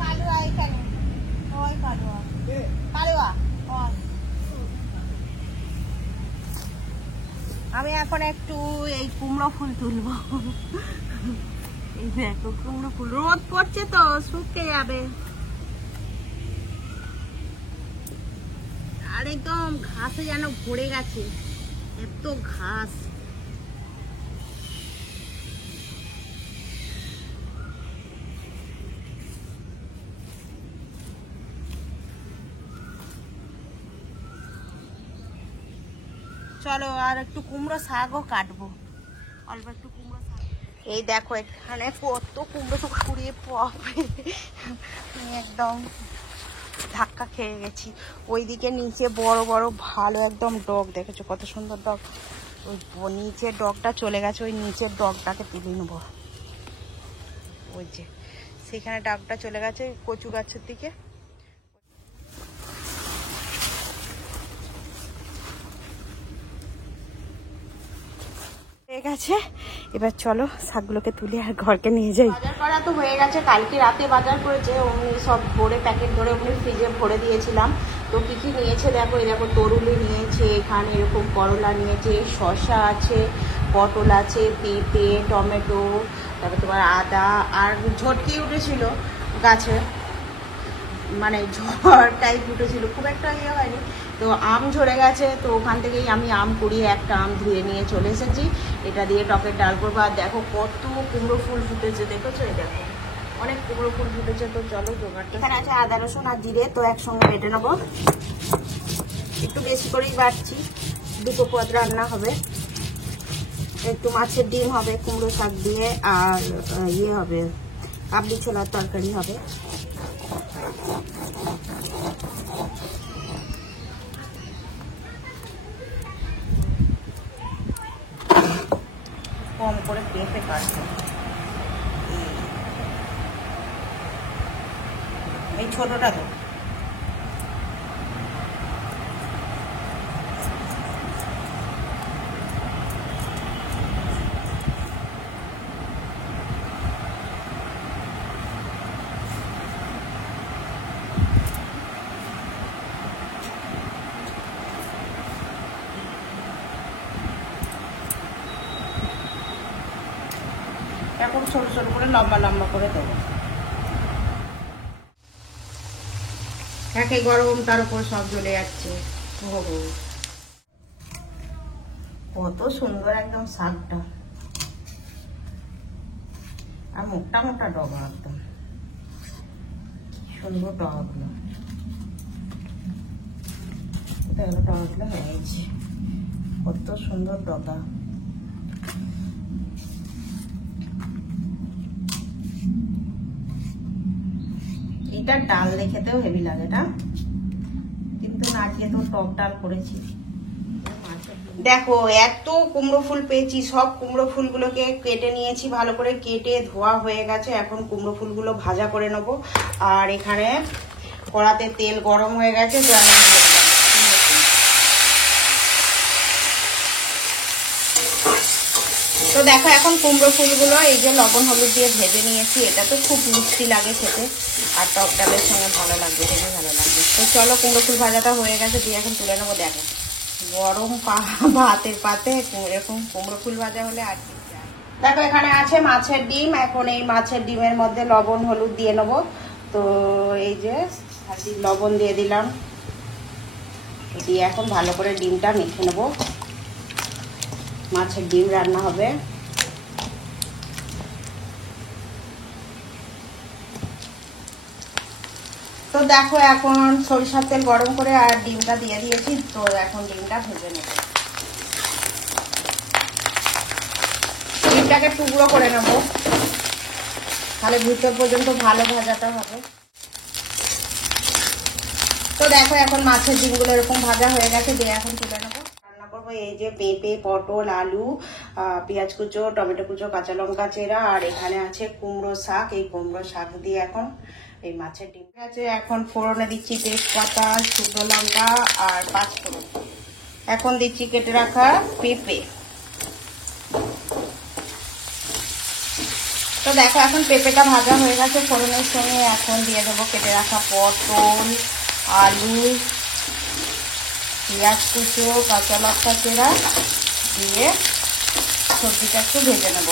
কালুয়া এখানে, ওই কালুয়া কালুয়া। আমি এখন একটু এই কুমড়ো ফুল তুলবো। এই দেখো কুমড়ো ফুল, রোদ পড়ছে তো শুকিয়ে যাবে। আর একদম ঘাসে যেন ভরে গেছে, এত ঘাস। চলো আর একটু কুমড়ো শাকও কাটবো, অল্প একটু কুমড়ো শাক। এই দেখো এখানে কত কুমড়ো তো কুড়িয়ে পড়বে, একদম ধাক্কা খেয়ে গেছি। ওইদিকে নিচে বড় বড় ভালো একদম ডগ, দেখেছো কত সুন্দর ডগ। ওই নিচের ডগটা চলে গেছে, ওই নিচের ডগটাকে তুলে নেবো। ওই যে সেখানে ডগটা চলে গেছে কচু গাছের দিকে। হয়ে গেছে, এবার চলো শাকগুলোকে তুলে আর ঘরকে নিয়ে যাই। বাজার করা তো হয়ে গেছে, কালকে রাতে বাজার করেছে অমনি সব ভরে প্যাকেট ধরে অমনি ফ্রিজে ভরে দিয়েছিলাম। তো কি কি নিয়েছে দেখো, এই দেখো তরুলি নিয়েছে, এখানে এরকম করলা নিয়েছে, শসা আছে, পটল আছে, পেঁপে, টমেটো, তারপর তোমার আদা, আর ঝটকি উঠেছিল গাছে, মানে ঝড় টাইপ উঠেছিল, খুব একটা ইয়ে হয়নি। তো আম ঝরে গেছে, তো ওখান থেকেই আমি আম কুড়িয়ে একটা আম ধুয়ে নিয়ে চলে এসেছি। এটা দিয়ে টকের ডাল করবো। আর দেখো কত কুমড়ো ফুল ফুটেছে, দেখেছো? এই দেখো অনেক কুমড়ো ফুল ফুটেছে। তো চলো জোগাড়টা। এখানে আছে আদা রসুন আর জিরে, তো একসঙ্গে বেটে নেবো। একটু বেশি করেই বাটছি, দুটো পদ রান্না হবে। একটু মাছের ডিম হবে কুমড়ো শাক দিয়ে, আর ইয়ে হবে কাবলি ছোলার তরকারি হবে। কম করে পেঁপে কাটবো, এই ছোটটা তো। এখন ছোট ছোট করে লম্বা লম্বা করে দেবো। একে গরম, তার উপর সব জ্বলে যাচ্ছে। কত সুন্দর একদম শাকটা, আর মোটা মোটা ডগা, একদম সুন্দর ডগাগুলো। ডগাগুলো হয়ে গেছে, কত সুন্দর ডগা। এটার ডাল দেখেতেও হেভি লাগে না, কিন্তু আজকে তো টক ডাল করেছি। দেখো এত কুমড়ো ফুল পেয়েছি, সব কুমড়ো ফুলগুলোকে কেটে নিয়েছি, ভালো করে কেটে ধোয়া হয়ে গেছে। এখন কুমড়ো ফুলগুলো ভাজা করে নেব। আর এখানে কড়াতে তেল গরম হয়ে গেছে, তো দেখো এখন কুমড়ো ফুলগুলো এই যে লবণ হলুদ দিয়ে ভেজে নিয়েছি। এটা তো খুব মিষ্টি লাগে খেতে, আর টক ডালের সঙ্গে ভালো লাগবে, খেতে ভালো লাগবে। তো চলো কুমড়ো ফুল ভাজাটা হয়ে গেছে, দিয়ে এখন তুলে নেবো। দেখো গরম ভাতের পাতে এরকম কুমড়ো ফুল ভাজা হলে আর কি। দেখো এখানে আছে মাছের ডিম, এখন এই মাছের ডিমের মধ্যে লবণ হলুদ দিয়ে নেবো। তো এই যে লবণ দিয়ে দিলাম, দিয়ে এখন ভালো করে ডিমটা মেখে নেবো। মাছের ডিম রান্না হবে। তো দেখো এখন সরিষার তেল গরম করে আর ডিমটা দিয়ে দিয়েছি। তো এখন ডিমটা ভেজে নেব, ডিমটাকে টুকরো করে নেব, তাহলে ভিতর পর্যন্ত ভালো ভাজাটা হবে। তো দেখো এখন মাছের ডিমগুলো এরকম ভাজা হয়ে গেছে, দিয়ে এখন তুলে নেবো। রান্না করবো এই যে পেঁপে, পটল, আলু, পেঁয়াজ কুচো, টমেটো কুচো, কাঁচা লঙ্কা চেরা, আর এখানে আছে কুমড়ো শাক। এই কুমড়ো শাক দিয়ে এখন এই মাছের ডিম আছে। এখন ফোড়নে দিচ্ছি তেজপাতা, শুকনো লঙ্কা আর পাঁচফোড়ন। এখন দিচ্ছি কেটে রাখা পেঁপে। তো দেখো এখন পেঁপেটা ভাজা হয়ে গেছে ফোড়নের সঙ্গে। এখন দিয়ে দেবো কেটে রাখা পটল, আলু, পেঁয়াজ কুচো, কাঁচা লঙ্কা চেরা দিয়ে সবজিটা একটু ভেজে নেব।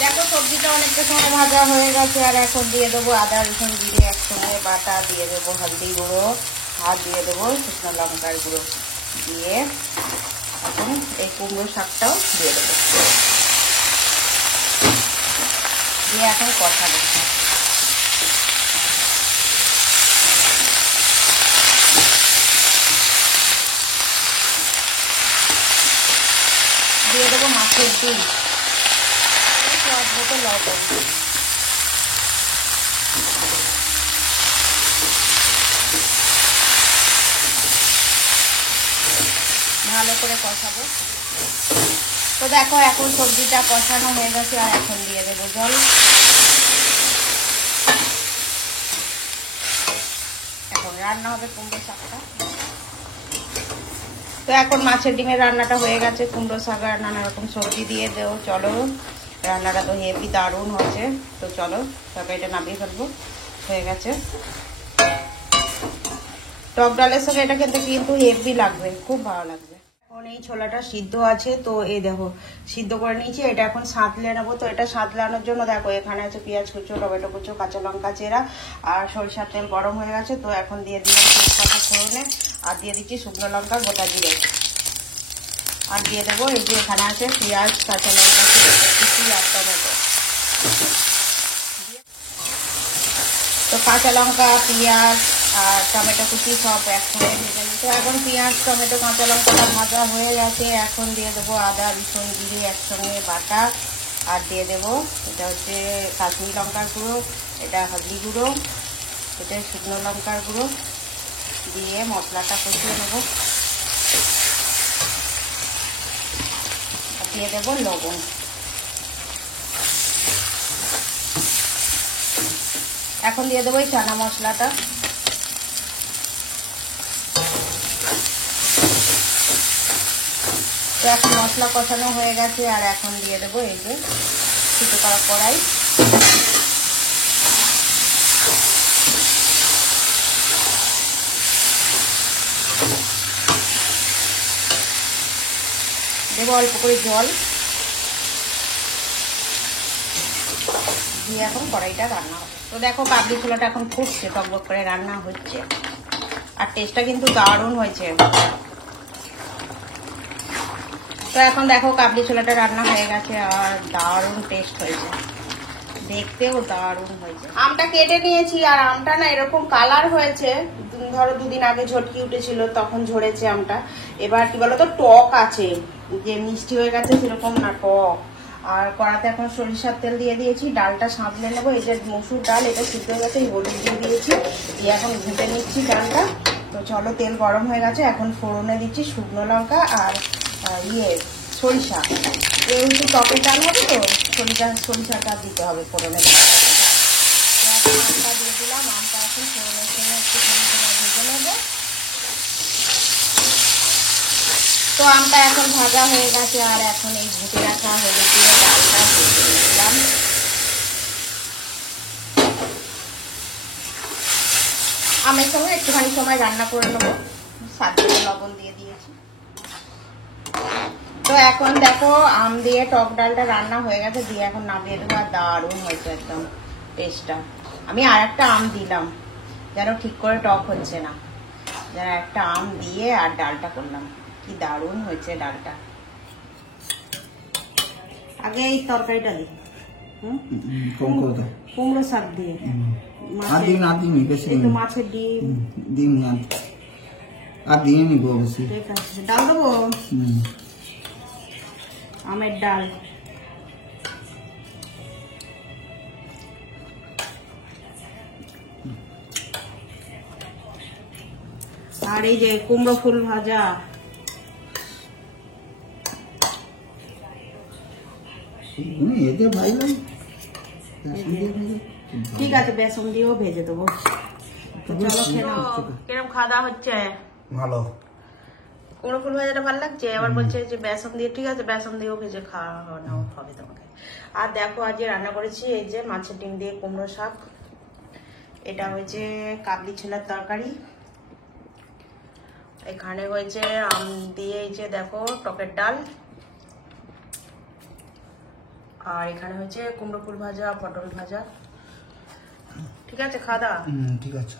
দেখো সবজিটা অনেকটা সময় ভাজা হয়ে গেছে। আর এখন দিয়ে দেবো আদা রসুন জিরে একসঙ্গে বাটা, দিয়ে দেবো হলদি গুঁড়ো, আর দিয়ে দেবো শুকনো লঙ্কার গুঁড়ো দিয়ে এখন এই কুমড়ো শাকটাও দিয়ে দেবো, দিয়ে এখন কষাবো। দিয়ে দেবো মাছের ডিম, স্বাদ মতো লবণ, ভালো করে কষাবো। তো দেখো এখন সবজিটা কষানো হয়ে গেছে। আর এখন দিয়ে দেবো জল। এখন রান্না হবে কুমড়ো শাকটা। তো এখন মাছের ডিমের রান্নাটা হয়ে গেছে। কুমড়ো শাক আর নানা রকম সবজি দিয়ে দেবো। চলো, রান্নাটা তো হেভি দারুণ হচ্ছে। তো চলো তরকারিটা নামিয়ে ফেলবো, হয়ে গেছে। টক ডালের সঙ্গে এটা খেতে কিন্তু হেভি লাগবে, খুব ভালো লাগবে। এখন এই ছোলাটা সিদ্ধ আছে, তো এই দেখো সিদ্ধ করে নিয়েছি। এটা এখন সাঁতলে নেবো। তো এটা সাঁতলানোর জন্য দেখো এখানে আছে পেঁয়াজ কুচো, টমেটো কুচো, কাঁচা লঙ্কা চেরা আর সরিষার তেল গরম হয়ে গেছে। তো এখন দিয়ে দিলাম তেজপাতা ফোড়নে, আর দিয়ে দিচ্ছি শুকনো লঙ্কা গোটা জিরে, আর দিয়ে দেবো এই যে এখানে আছে পেঁয়াজ, কাঁচা লঙ্কা কুচি আর টমেটো। তো কাঁচা লঙ্কা, পেঁয়াজ আর টমেটো কুচি সব একসঙ্গে ভেজে নিতে। এখন পেঁয়াজ, টমেটো, কাঁচা লঙ্কাটা ভাজা হয়ে গেছে। এখন দিয়ে দেবো আদা রসুন জিরে একসঙ্গে বাটা, আর দিয়ে দেবো এটা হচ্ছে কাশ্মীরি লঙ্কার গুঁড়ো, এটা হলদি গুঁড়ো, এটা শুকনো লঙ্কার গুঁড়ো, দিয়ে মশলাটা কষিয়ে নেবো। দিয়ে দেবো লবণ। এখন দিয়ে দেবো এই চানা মশলাটা। তো এখন মশলা কষানো হয়ে গেছে। আর এখন দিয়ে দেবো এই যে ছোটো করা কড়াই, দেবো অল্প করে জল, দিয়ে এখন কড়াইটা রান্না হবে। তো দেখো কাবলি ছোলাটা এখন ফুটছে, টকবক করে রান্না হচ্ছে। আর টেস্টটা কিন্তু দারুণ হয়েছে। তো এখন দেখো কাবলি ছোলাটা রান্না হয়ে গেছে আর দারুণ টেস্ট হয়েছে, দেখতেও দারুণ হয়েছে। আমটা কেটে নিয়েছি, আর আমটা না এরকম কালার হয়েছে, ধরো দুদিন আগে ঝটকি উঠেছিল তখন ঝরেছে আমটা। এবার কি বলতো টক আছে, যে মিষ্টি হয়ে গেছে সেরকম না, টক। আর কড়াতে এখন সরিষার তেল দিয়ে দিয়েছি, ডালটা সাঁতলে নেবো। এটা মসুর ডাল, এটা সিদ্ধ হয়ে গেছে, হলুদ দিয়ে দিয়েছি, দিয়ে এখন ঘুটে নিচ্ছি ডালটা। তো চলো তেল গরম হয়ে গেছে, এখন ফোড়নে দিচ্ছি শুকনো লঙ্কা আর সরিষা। একটু টকের ডাল হবে তো সরিষাটা দিতে হবে ফোড়নে। আমটা দিয়ে দিলাম, আমটা এখন ফোড়নের সঙ্গে একটুখানি সময় ভেজে নেবো। তো আমটা এখন ভাজা হয়ে গেছে। আর এখন এই ঘুটে রাখা হলুদ দিয়ে ডালটা দিয়ে দিলাম। আমের সঙ্গে একটুখানি সময় রান্না করে নেবো, স্বাদ মতো লবণ দিয়ে দিয়েছি। তো এখন দেখো আম দিয়ে টক ডালটা রান্না হয়ে গেছে, দিয়ে এখন নামিয়ে দেবো। আর দারুণ হয়েছে একদম টেস্টটা। আমি আর একটা আম দিলাম, যেন ঠিক করে টক হচ্ছে না, যেন একটা আম দিয়ে আর ডালটা করলাম, কি দারুণ হয়েছে ডালটা। আগে এই তরকারিটা দিই, কুমড়ো শাক দিয়ে একটু মাছের ডিম আর দিয়ে নিবো, ঠিক আছে। ডাল দেবো, আমের ডাল। আর এই যে কুমড়ো ফুল ভাজা, এতে ভাইলাম। ঠিক আছে, বেসন দিয়েও ভেজে দেবো। কিরম খাওয়া দাওয়া হচ্ছে? ভালো। কুমড়ো ফুল ভাজাটা ভালো লাগছে, আবার বলছে যে বেসন দিয়ে, ঠিক আছে বেসন দিয়েও ভেজে খাওয়ানো হবে তোমাকে। আর দেখো আজকে রান্না করেছি এই যে মাছের ডিম দিয়ে কুমড়ো শাক, এটা হয়েছে কাবলি ছোলার তরকারি, এখানে হয়েছে আম দিয়ে এই যে দেখো টকের ডাল, আর এখানে হয়েছে কুমড়ো ফুল ভাজা, পটল ভাজা। ঠিক আছে, খাওয়া দাওয়া। ঠিক আছে।